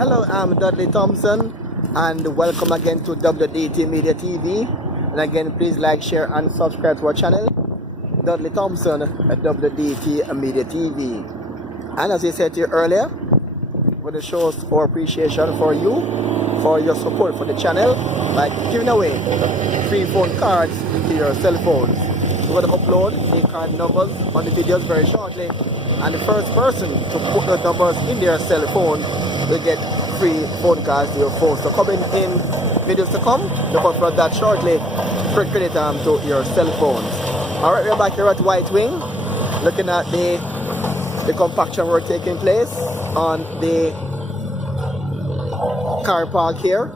Hello, I'm Dudley Thompson, and welcome again to WDT Media TV. And again, please like, share, and subscribe to our channel, Dudley Thompson at WDT Media TV. And as I said to you earlier, we want to show our appreciation for you, for your support for the channel, by giving away free phone cards to your cell phones. We're going to upload the card numbers on the videos very shortly, and the first person to put the numbers in their cell phone will get free phone cards to your phone. So coming in videos to come, look out for that shortly. Free credit to your cell phones. Alright, we're back here at White Wing, looking at the compaction work taking place on the car park here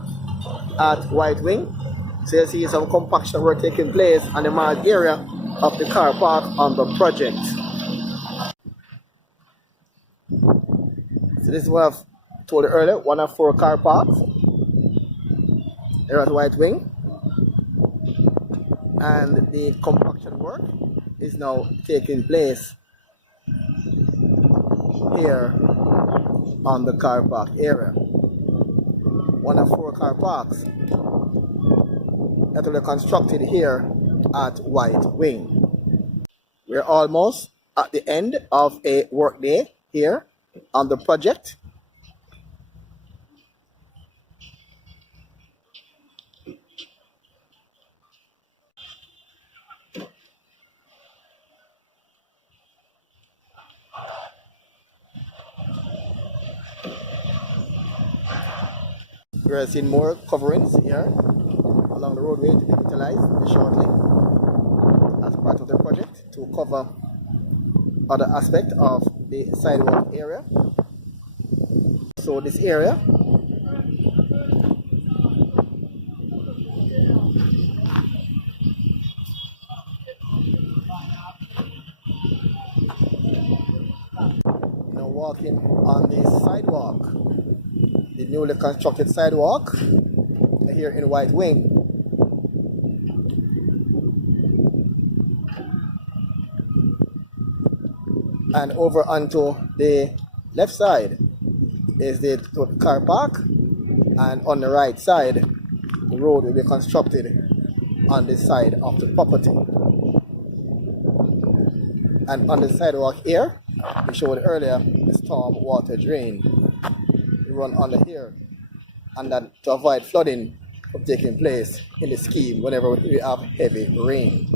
at White Wing. So you see some compaction work taking place on the marked area of the car park on the project. So this is what I've told you earlier, one of 4 car parks here at White Wing, and the compaction work is now taking place here on the car park area. One of 4 car parks that will be constructed here at White Wing. We're almost at the end of a work day here on the project. We're seeing more coverings here along the roadway to be utilized shortly as part of the project to cover other aspects of the sidewalk area. So this area now walking on the sidewalk, the newly constructed sidewalk here in White Wing. And over onto the left side is the car park, and on the right side the road will be constructed on this side of the property. And on the sidewalk here, we showed earlier, the storm water drain run under here, and that to avoid flooding from taking place in the scheme whenever we have heavy rain.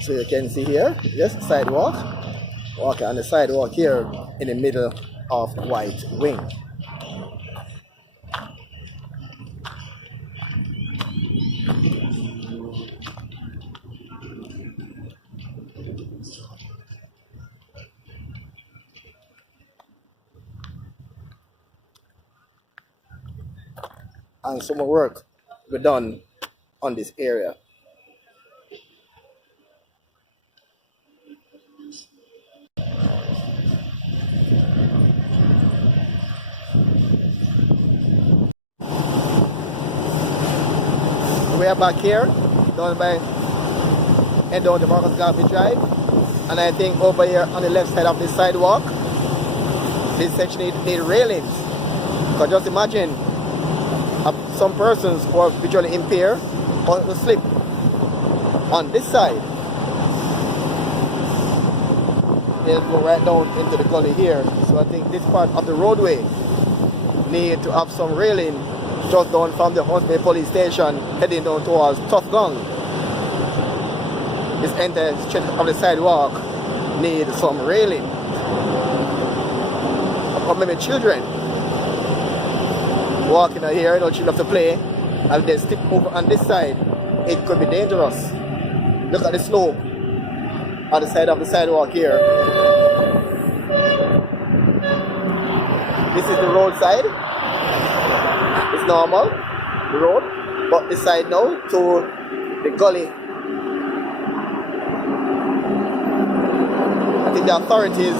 So you can see here, yes, sidewalk, walking on the sidewalk here in the middle of White Wing. And some more work will be done on this area. We are back here down the Marcus Garvey Drive, and I think over here on the left side of the sidewalk, this section need railings. Because just imagine some persons who are visually impaired or to slip on this side. They'll go right down into the gully here. So I think this part of the roadway need to have some railing just down from the Hunts Bay police station heading down towards Tough Gong. This entire stretch of the sidewalk needs some railing. Or maybe children walking out here, children have to play, and they stick over on this side. It could be dangerous. Look at the slope on the side of the sidewalk here. This is the road side. It's normal, the road, but this side now to the gully. I think the authorities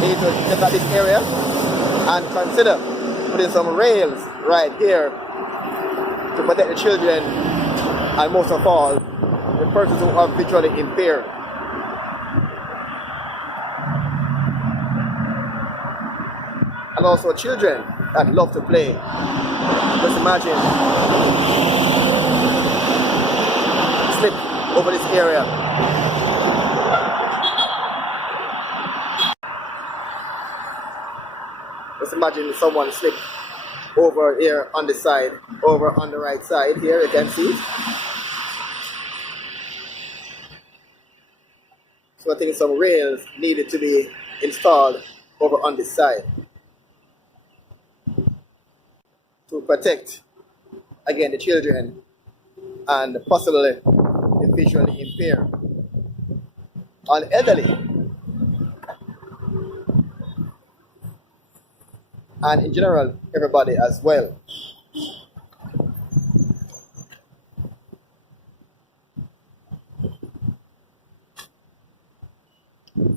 need to look at this area and consider putting some rails right here to protect the children, and most of all, the persons who are visually impaired. and also children that love to play. Just imagine, slip over this area. Just imagine someone slip over here on the side, over on the right side here, you can see. So I think some rails needed to be installed over on this side to protect, again, the children and possibly the visually impaired and elderly, and in general everybody as well.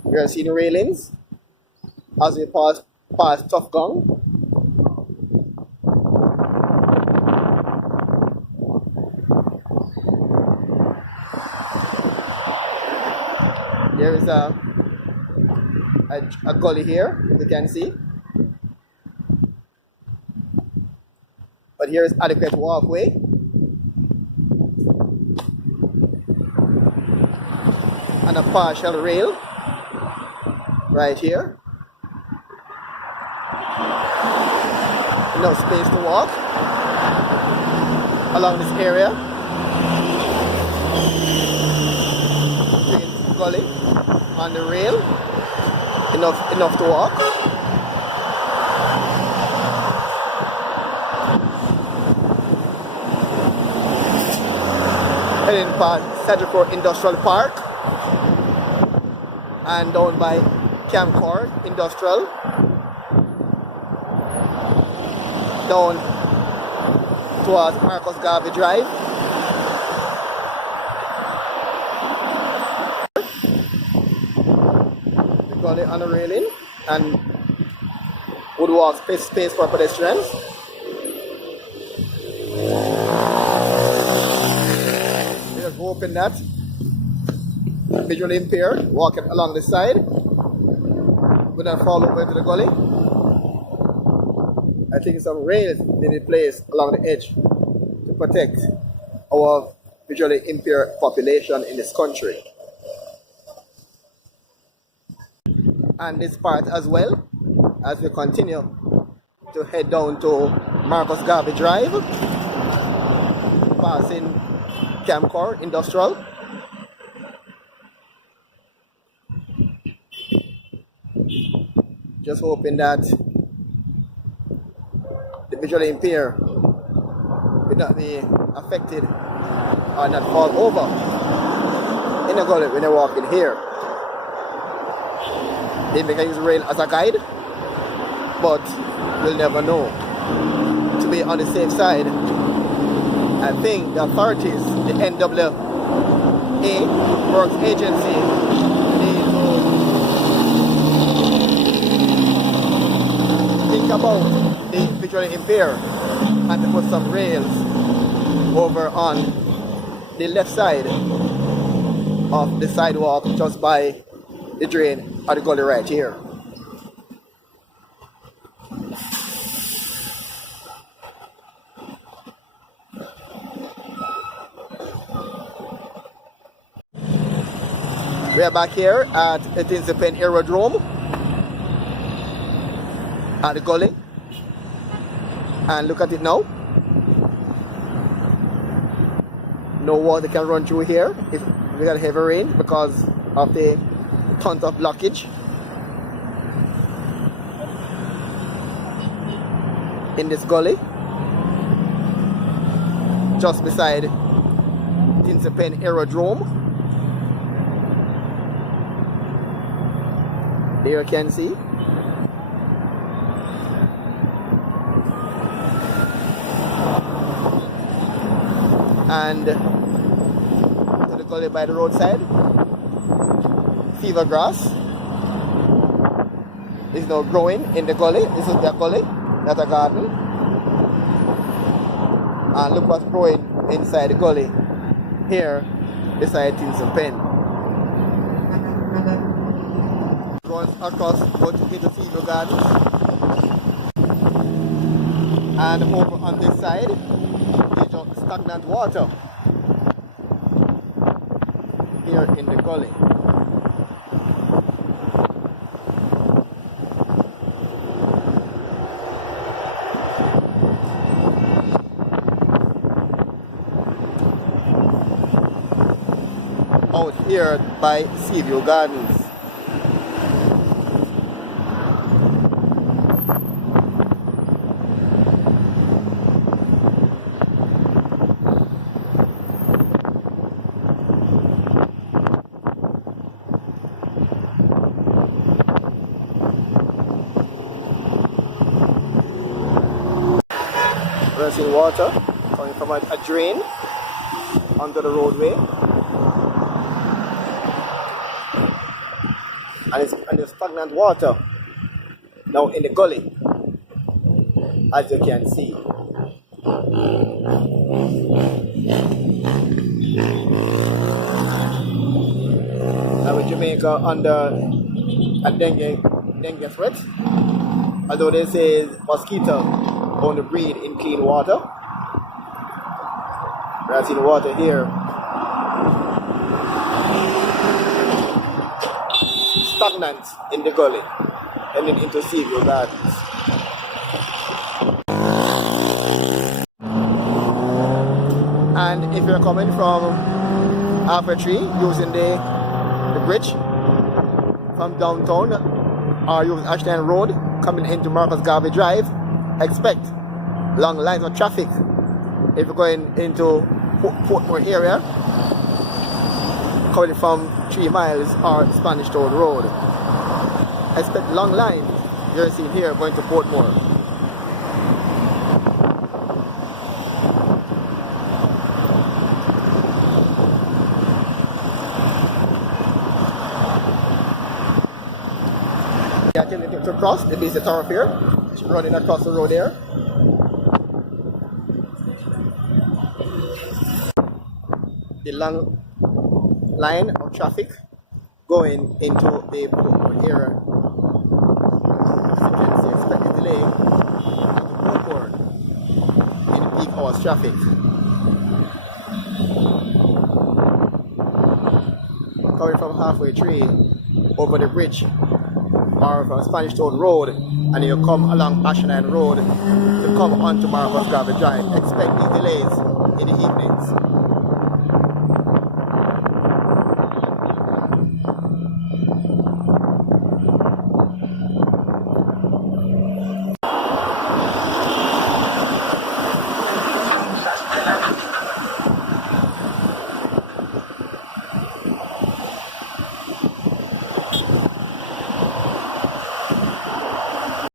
You can see the railings as we pass Tough Gong. There is a gully here, as you can see. But here is adequate walkway. And a partial rail right here. Enough space to walk along this area. Gully on the rail. Enough to walk. Heading past Sidewalk Industrial Park and down by Camcor Industrial, down towards Marcus Garvey Drive. The gully on the railing and woodwalk space for pedestrians. We are hoping that visually impaired walking along the side would not fall over into the gully. I think some rails need to be placed along the edge to protect our visually impaired population in this country. And this part as well, as we continue to head down to Marcus Garvey Drive, passing Camcor Industrial. Just hoping that the visually impaired will not be affected or not fall over in the gully when they're walking here. They can use rail as a guide, but we'll never know. To be on the safe side, I think the authorities, the NWA Works Agency, need to think about the visually impaired and to put some rails over on the left side of the sidewalk just by the drain or the gully right here. We are back here at the Tinsipen Aerodrome at the gully, and look at it now. No water can run through here if we got heavy rain because of the tons of blockage in this gully just beside Tinsipen Aerodrome. There you can see. And to the gully by the roadside, fever grass is now growing in the gully. This is the gully, not a garden. And look what's growing inside the gully here beside Tinsipen. Runs across both into fever gardens And over on this side is just stagnant water here in the gully. Out here by Seaview Gardens. We're seeing water coming from a drain under the roadway. And there's stagnant water now in the gully, as you can see. Now in Jamaica under a dengue threat, although they say mosquito only breed in clean water. We're seeing water here. Stagnant in the gully and then into Seaview Gardens. And if you're coming from Alpha Tree using the bridge from downtown or using Ashland Road coming into Marcus Garvey Drive, expect long lines of traffic. If you're going into Portmore area coming from 3 miles or Spanish Town Road, expect long lines you're seeing here going to Portmore. Yeah, to cross the basic thoroughfare, running across the road there. The long line of traffic going into the Portmore area. As you can see, expect a delay into Portmore in peak hours traffic. Coming from halfway tree over the bridge or from Spanish Town Road, and you come along Ashland Road to come onto Marcus Garvey Drive. Expect these delays in the evenings.